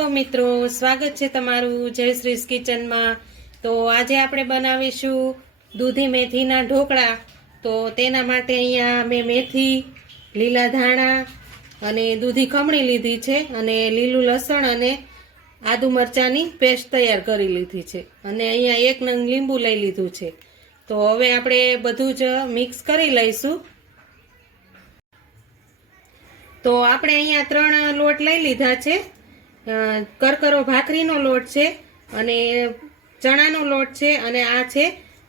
Hello મિત્રો, સ્વાગત છે તમારું જયશ્રીસ કિચનમાં। તો આજે આપણે બનાવીશું દૂધી મેથીના ઢોકળા। તો તેના માટે અહીંયા મેં મેથી, લીલા ધાણા અને દૂધી ખમણી લીધી છે અને લીલું લસણ અને આદુ મરચાંની પેસ્ટ તૈયાર કરી લીધી છે અને અહીંયા એક નંગ લીંબુ લઈ લીધું છે। તો હવે આપણે બધું જ મિક્સ કરી લઈશું। તો આપણે અહીંયા 3 લોટ લઈ લીધા છે। કરકરો ભાખરીનો લોટ છે અને ચણાનો લોટ છે અને આ છે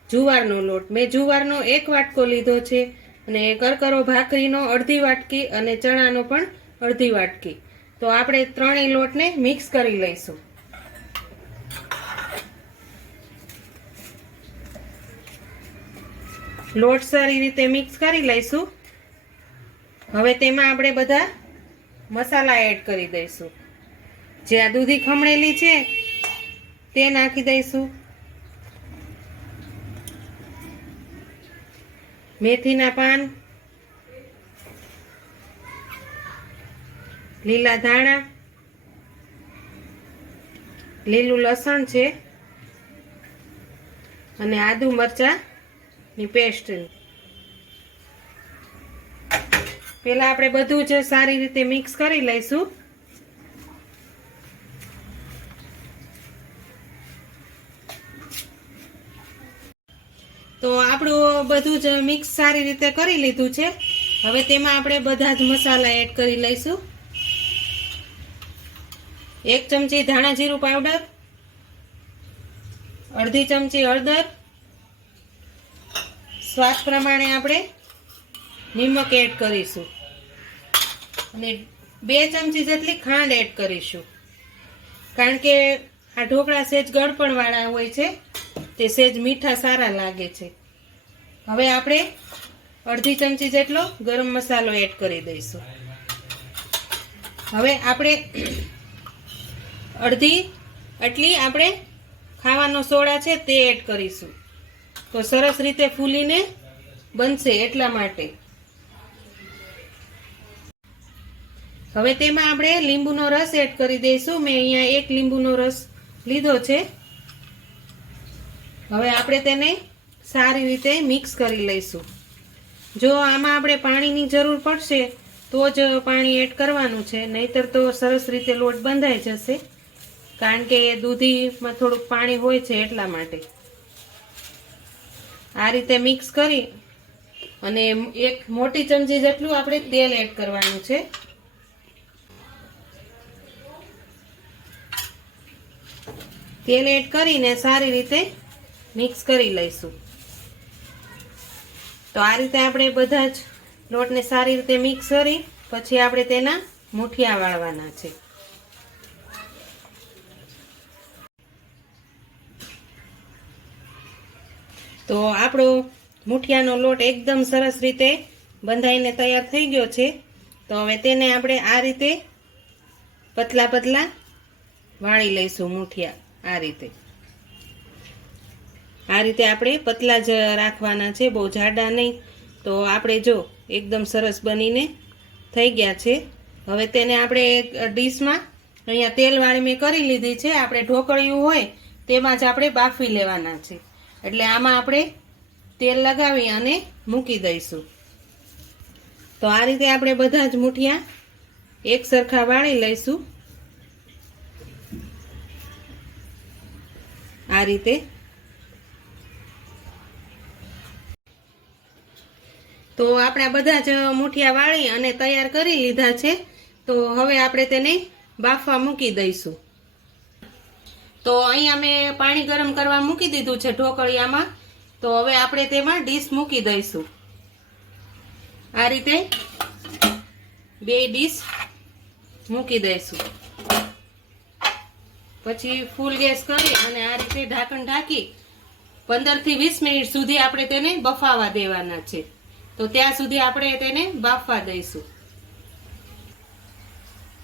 જુવારનો લોટ। મેં જુવારનો 1 વાટકો લીધો છે અને કરકરો ભાખરીનો અડધી વાટકી અને ચણાનો પણ અડધી વાટકી। તો આપણે ત્રણેય લોટને મિક્સ કરી લઈશું। લોટ સારી રીતે મિક્સ કરી લઈશું। હવે તેમાં આપણે બધા મસાલા એડ કરી દઈશું। જે આ દૂધી ખમણેલી છે તે નાખી દઈશું। મેથીના પાન, લીલા ધાણા, લીલું લસણ છે અને આદુ મરચાંની પેસ્ટ। પહેલા આપણે બધું જ સારી રીતે મિક્સ કરી લઈશું। તો આપણું બધું જ મિક્સ સારી રીતે કરી લીધું છે। હવે તેમાં આપણે બધા જ મસાલા એડ કરી લઈશું। 1 ચમચી ધાણા જીરું પાવડર, અડધી ચમચી હળદર, સ્વાદ પ્રમાણે આપણે નિમક એડ કરીશું અને 2 ચમચી જેટલી ખાંડ એડ કરીશું, કારણ કે આ ઢોકળા સેજ ગળપણ વાળા હોય છે, તે સેજ મીઠા સારા લાગે છે। હવે આપણે અડધી ચમચી જેટલો ગરમ મસાલો એડ કરી દઈશું। હવે આપણે અડધી આટલી આપણે ખાવાનો સોડા છે તે એડ કરીશું, તો સરસ રીતે ફૂલીને બનશે એટલા માટે। હવે તેમાં આપણે લીંબુનો રસ એડ કરી દઈશું। મેં અહીંયા 1 લીંબુનો રસ લીધો છે। હવે આપણે તેને સારી રીતે મિક્સ કરી લઈશું। જો આમાં આપણે પાણીની જરૂર પડશે તો જ પાણી એડ કરવાનું છે, નહીતર તો સરસ રીતે લોટ બંધાઈ જશે, કારણ કે દૂધીમાં થોડુંક પાણી હોય છે એટલા માટે। આ રીતે મિક્સ કરી અને 1 મોટી ચમચી જેટલું આપણે તેલ એડ કરવાનું છે। તેલ એડ કરીને સારી રીતે મિક્સ કરી લઈશું। તો આ રીતે આપણે બધા જ લોટને સારી રીતે મિક્સ કરી પછી આપણે તેના મુઠિયા વાળવાના છે। તો આપણો મુઠિયાનો લોટ એકદમ સરસ રીતે બંધાઈને તૈયાર થઈ ગયો છે। તો હવે તેને આપણે આ રીતે પતલા પતલા વાળી લઈશું મુઠિયા। આ રીતે આપણે પતલા જ રાખવાના છે, બહુ જાડા નહીં। તો આપણે જો એકદમ સરસ બનીને થઈ ગયા છે। હવે તેને આપણે એક ડીશમાં અહીંયા તેલવાળી મેં કરી લીધી છે। આપણે ઢોકળિયું હોય તેમાં જ આપણે બાફી લેવાના છે, એટલે આમાં આપણે તેલ લગાવી અને મૂકી દઈશું। તો આ રીતે આપણે બધા જ મુઠિયા એક સરખા વાળી લઈશું। આ રીતે તો આપણે બધા જ મુઠિયા વાળી અને તૈયાર કરી લીધા છે। તો હવે આપણે તેને બાફવા મૂકી દઈશું। તો અહીંયા મેં પાણી ગરમ કરવા મૂકી દીધું છે ઢોકળિયામાં। તો હવે આપણે તેમાં ડીશ મૂકી દઈશું। આ રીતે 2 ડીશ મૂકી દઈશું। પછી ફૂલ ગેસ કરી અને આ રીતે ઢાંકણ ઢાંકી 15 થી 20 મિનિટ સુધી આપણે તેને બફાવા દેવાના છે। તો ત્યાં સુધી આપણે તેને બાફવા દઈશું।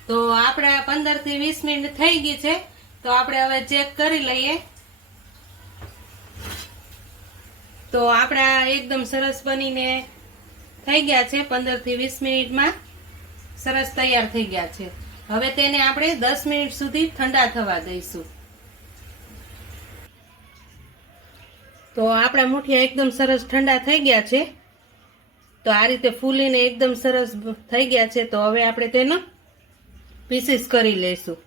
તો આપણા 15 થી 20 મિનિટ થઈ ગઈ છે। તો આપણે હવે ચેક કરી લઈએ। તો આપણા એકદમ સરસ બનીને થઈ ગયા છે। 15 થી 20 મિનિટમાં સરસ તૈયાર થઈ ગયા છે। હવે તેને આપણે 10 મિનિટ સુધી ઠંડા થવા દઈશું. તો આપણા મુઠિયા એકદમ સરસ ઠંડા થઈ ગયા છે. તો આ રીતે ફૂલીને એકદમ સરસ થઈ ગયા છે. તો હવે આપણે તેનો પીસીસ કરી લઈશું.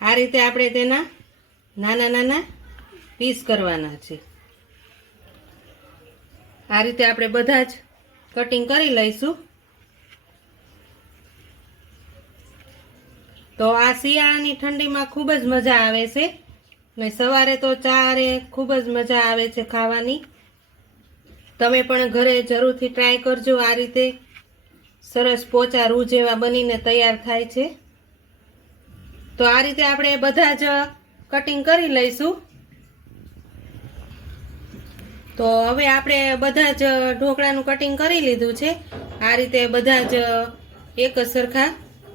આ રીતે આપણે તેના નાના નાના પીસ કરવાના છે. આ રીતે આપણે બધા જ કટિંગ કરી લઈશું. તો આ શિયાળાની ઠંડીમાં ખૂબ જ મજા આવે છે ને સવારે તો ચારે ખૂબ જ મજા આવે છે ખાવાની. તમે પણ ઘરે જરૂરથી ટ્રાય કરજો. આ રીતે સરસ પોચા રૂ જેવા બનીને તૈયાર થાય છે. તો આ રીતે આપણે બધા જ કટિંગ કરી લઈશું. તો હવે આપણે બધા જ ઢોકળાનું કટિંગ કરી લીધું છે. આ રીતે બધા જ એક સરખા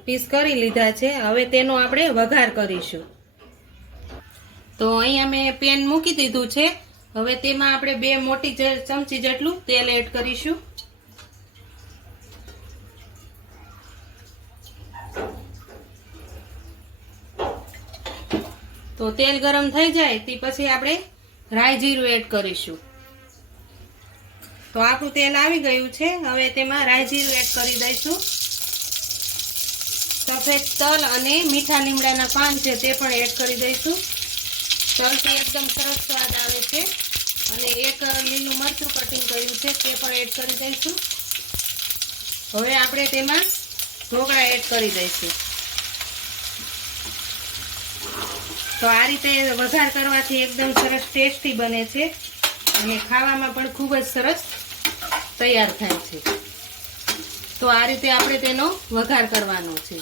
પીસ કરી લીધા છે. હવે તેનો આપણે વઘાર કરીશું. તો અહીંયા મેં પેન મૂકી દીધું છે. હવે તેમાં આપણે 2 મોટી ચમચી જેટલું તેલ એડ કરીશું. તો તેલ ગરમ થઈ જાય તે પછી આપણે રાઈ જીરું એડ કરીશું. તો આપણું તેલ આવી ગયું છે. હવે તેમાં રાઈ જીરું એડ કરી દઈશું. સફેદ તલ અને મીઠા લીમડાના પાન છે તે પણ એડ કરી દઈશું. તલથી એકદમ સરસ સ્વાદ આવે છે. અને એક લીલું મરચું કટિંગ કર્યું છે તે પણ એડ કરી દઈશું. હવે આપણે તેમાં ઢોકળા એડ કરી દઈશું. તો આ રીતે વઘાર કરવાથી એકદમ સરસ ટેસ્ટી બને છે અને ખાવામાં પણ ખૂબ જ સરસ તૈયાર થાય છે. તો આ રીતે આપણે તેનો વઘાર કરવાનો છે.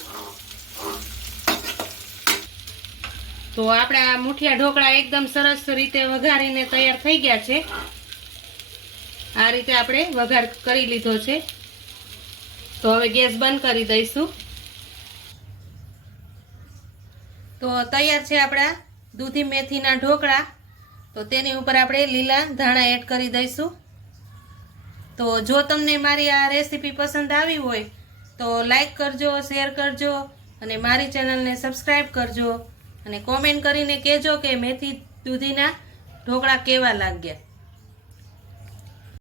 તો આપણા મુઠિયા ઢોકળા એકદમ સરસ રીતે વઘારીને તૈયાર થઈ ગયા છે. આ રીતે આપણે વઘાર કરી લીધો છે. તો હવે ગેસ બંધ કરી દઈશું. તો તૈયાર છે આપણા દૂધી મેથીના ઢોકળા. તો તેની ઉપર આપણે લીલા ધાણા એડ કરી દઈશું. તો જો તમને મારી આ રેસીપી પસંદ આવી હોય તો લાઈક કરજો, શેર કરજો અને મારી ચેનલને સબસ્ક્રાઈબ કરજો અને કોમેન્ટ કરીને કહેજો કે મેથી દૂધીના ઢોકળા કેવા લાગ્યા.